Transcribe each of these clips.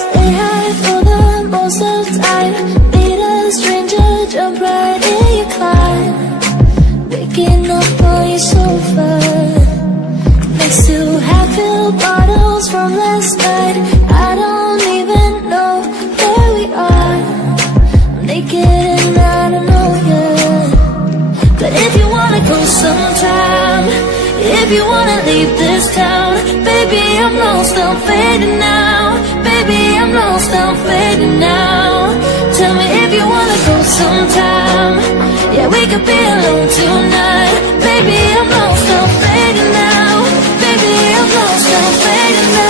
Stay high for the most of the time. Meet a stranger, jump right in your climb. Waking up on your sofa next to half-filled bottles from last night. I don't even know where we are. I'm naked and I don't know yet. But if you wanna go sometime, if you wanna leave this town, baby, I'm lost, I'm fading now. Baby, I'm lost, I'm fading now. Tell me if you wanna go sometime. Yeah, we could be alone tonight. Baby, I'm lost, I'm fading now. Baby, I'm lost, I'm fading now.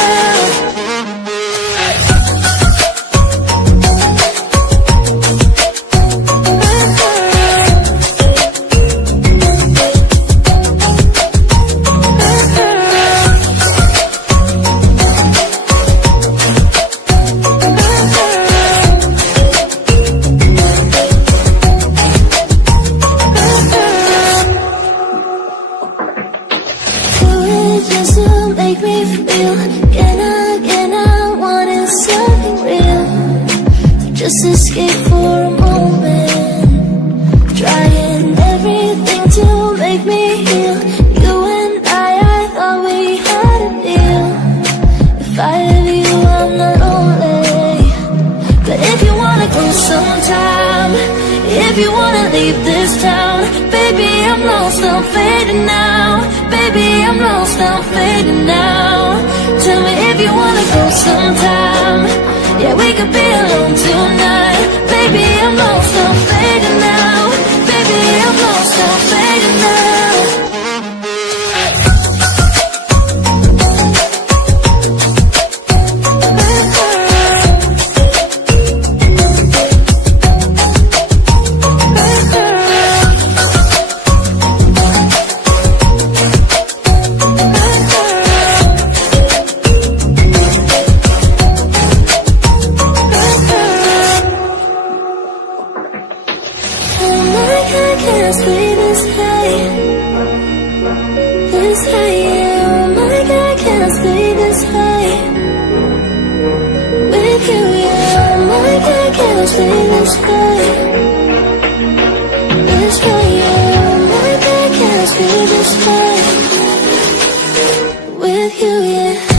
Just to make me feel again, I wanted something real. Just escape for a moment, trying everything to make me heal. You and I thought we had a deal. If I have you, I'm not lonely. But if you wanna go sometime, if you wanna leave this town, baby, I'm lost, I'm fading now. Baby, I'm lost, I'm fading now. Tell me if you wanna go sometime. Yeah, we could be alone tonight. Baby, I'm lost, I'm fading now. Baby, I'm lost, I'm fading now. I can't stay this high, yeah. Oh my God, I can't stay this high with you, yeah. Oh my God, I can't stay this high, yeah. Oh my God, I can't stay this high with you, yeah.